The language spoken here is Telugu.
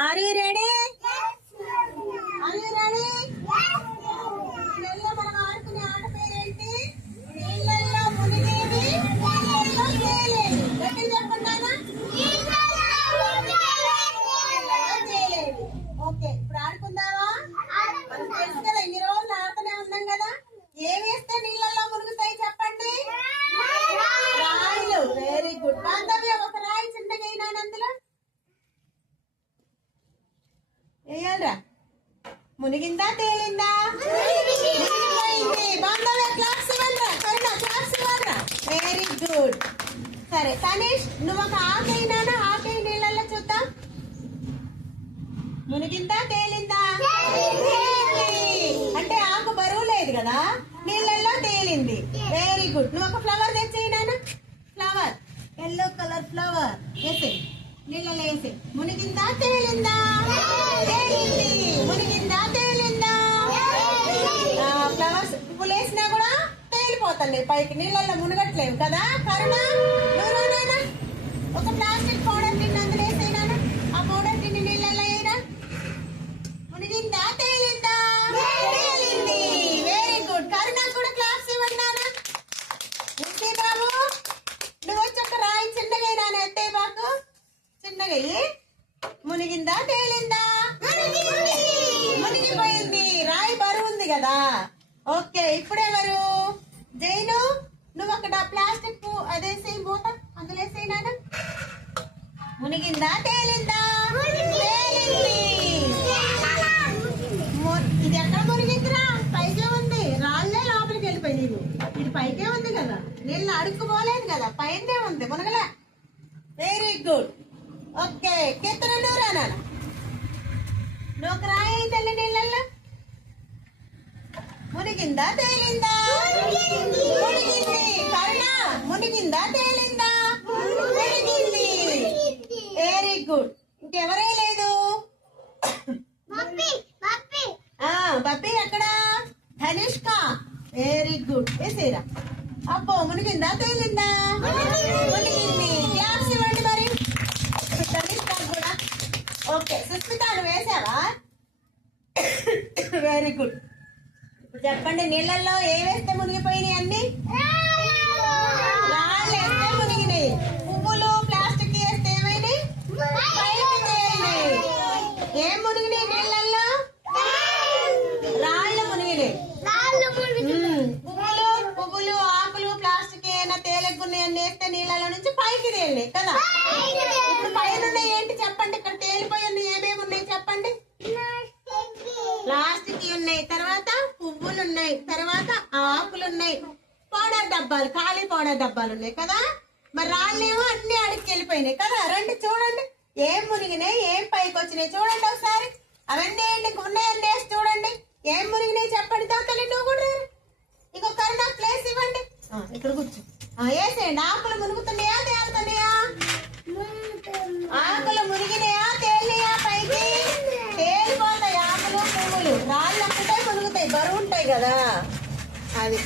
Are you ready? Are you ready? నీళ్ళలో మనం ఆడుకునే ఆట పేరేంటి? నీళ్ళల్లో మునిగేవి, నీళ్ళల్లో తేలేవి. గట్టిగా చెప్పండానా? తేలేవి. ఓకే, ఇప్పుడు ఆడుకుందామా? మనకు తెలుసు కదా, ఇన్ని రోజులు ఆడుతూనే ఉన్నాం కదా. ఏం వేస్తే నీళ్ళల్లో మునుగుతాయి చెప్పండి? రాయిలు. Very good. బాంధవ్య, ఒక రాయి చిన్నగా అయినాను అందులో వేయాలరా. మునిగిందా తేలిందా? మునిగిపోయింది. బాంధవ్య క్లాప్స్ ఇవ్వండిరా. కరుణ క్లాప్స్ ఇవ్వండిరా. Very good. సరే తనీష్, నువ్వు ఒక ఆకు అయినానా? ఆకు నీళ్ళల్లో చూద్దాం. మునిగిందా తేలిందా? అంటే ఆకు బరువు లేదు కదా, నీళ్ళల్లో తేలింది. Very good. నువ్వు ఒక ఫ్లవర్ తెచ్చేయినానా? ఫ్లవర్, ఎల్లో కలర్ ఫ్లవర్ వేసే, నీళ్ళలో వేసే. మునిగిందా తేలిందా? తేలింది. మునిగిందా తేలిందా? ఫ్లవర్స్ పువ్వులు వేసినా కూడా తేలిపోతుంది పైకి, నీళ్ళల్లో మునగట్లేవు కదా. కరుణ, నువ్వునా ఒక ప్లాస్టిక్ పౌడర్ టిన్ అందులో వేసేనానా? ఆ పౌడర్ టిన్ నీళ్ళల్లో వేయరా. మునిగిందా తేలిందా? తేలింది. Very good. కరుణ కూడా క్లాప్స్ ఇవ్వన్నానా? బాబు, నువ్వు వచ్చి ఒక రాయి చిన్నగా అయినా ఎత్తే బాకు, చిన్నగా. మునిగిందా తేలిందా? మునిగిపోయింది. రాయి బరువు ఉంది కదా. ఓకే, ఇప్పుడెవరు? జైను, నువ్వు అక్కడ ప్లాస్టిక్ అదేసే మూత అందులో వేసేనా? మునిగిందా తేలిందా? తేలింది. ఇది ఎక్కడ మునిగిందిరా? పైకే ఉంది. రాళ్ళే లోపలికి వెళ్ళిపోయి, నీవు ఇది పైకే ఉంది కదా, నీళ్ళు అడుక్కుపోలేదు కదా, పైనే ఉంది, మునగలే. Very good. ఓకే, కీర్తన నువ్వు రానా? నువ్వు ఒక రాయి తల్లి నీళ్ళల్లో. మునిగిందా తేలిందా? మునిగింది. కరుణ, మునిగిందా తేలిందా? మునిగింది. Very good. ఇంకెవరే లేదు? బప్పి ఎక్కడ? ధనుష్క. Very good. వేసేరా. అబ్బో, మునిగిందా తేలిందా? మునిగింది. క్లాప్స్ ఇవ్వండి మరి ధనుష్క కూడా. ఓకే, సుస్మిత నువ్వు వేసావా? Very good. ఇప్పుడు చెప్పండి, నీళ్ళల్లో ఏ వేస్తే మునిగిపోయినాయి? అన్ని రాళ్ళు వేస్తే మునిగినాయి. పువ్వులు ప్లాస్టిక్ వేస్తే ఏమైనాయి? పైకి తేలినాయి. ఏం మునిగినాయి నీళ్ళల్లో? రాళ్ళు మునిగినాయి. పువ్వులు ఆకులు ప్లాస్టిక్ ఏమైనా తేలిగున్నాయి అన్ని వేస్తే నీళ్ళలో నుంచి పైకి తేలినాయి కదా. ఇప్పుడు పైన ఉన్నాయి ఏంటి చెప్పండి? ఇక్కడ తేలిపోయి ఉన్నాయి ఏమేమి ఉన్నాయి చెప్పండి? ప్లాస్టిక్ ఉన్నాయి, తర్వాత పువ్వులు ఉన్నాయి, తర్వాత ఆకులు ఉన్నాయి, పౌడర్ డబ్బాలు, ఖాళీ పౌడర్ డబ్బాలు ఉన్నాయి కదా. మరి రాళ్ళేమో అన్ని అడిగి వెళ్ళిపోయినాయి కదా. రండి చూడండి ఏం మునిగినాయి, ఏం పైకి వచ్చినాయి చూడండి ఒకసారి. అవన్నీ ఏంటి ఉన్నాయన్నీ వేసి చూడండి ఏం మునిగినాయి చెప్పండి. తల్లి నువ్వు కూడా ఇంకొకరు నాకు ప్లేస్ ఇవ్వండి. ఇక్కడ కూర్చో. వేసేయండి. ఆకులు మునుగుతున్నాయా తేలుతున్నాయా? ఆకులు మునిగినాయా తేలినాయా? పైకి తేలిపోతాయి ఆకులు పువ్వులు. రాళ్ళు అప్పుడే మునుగుతాయి, బరువు ఉంటాయి కదా. అది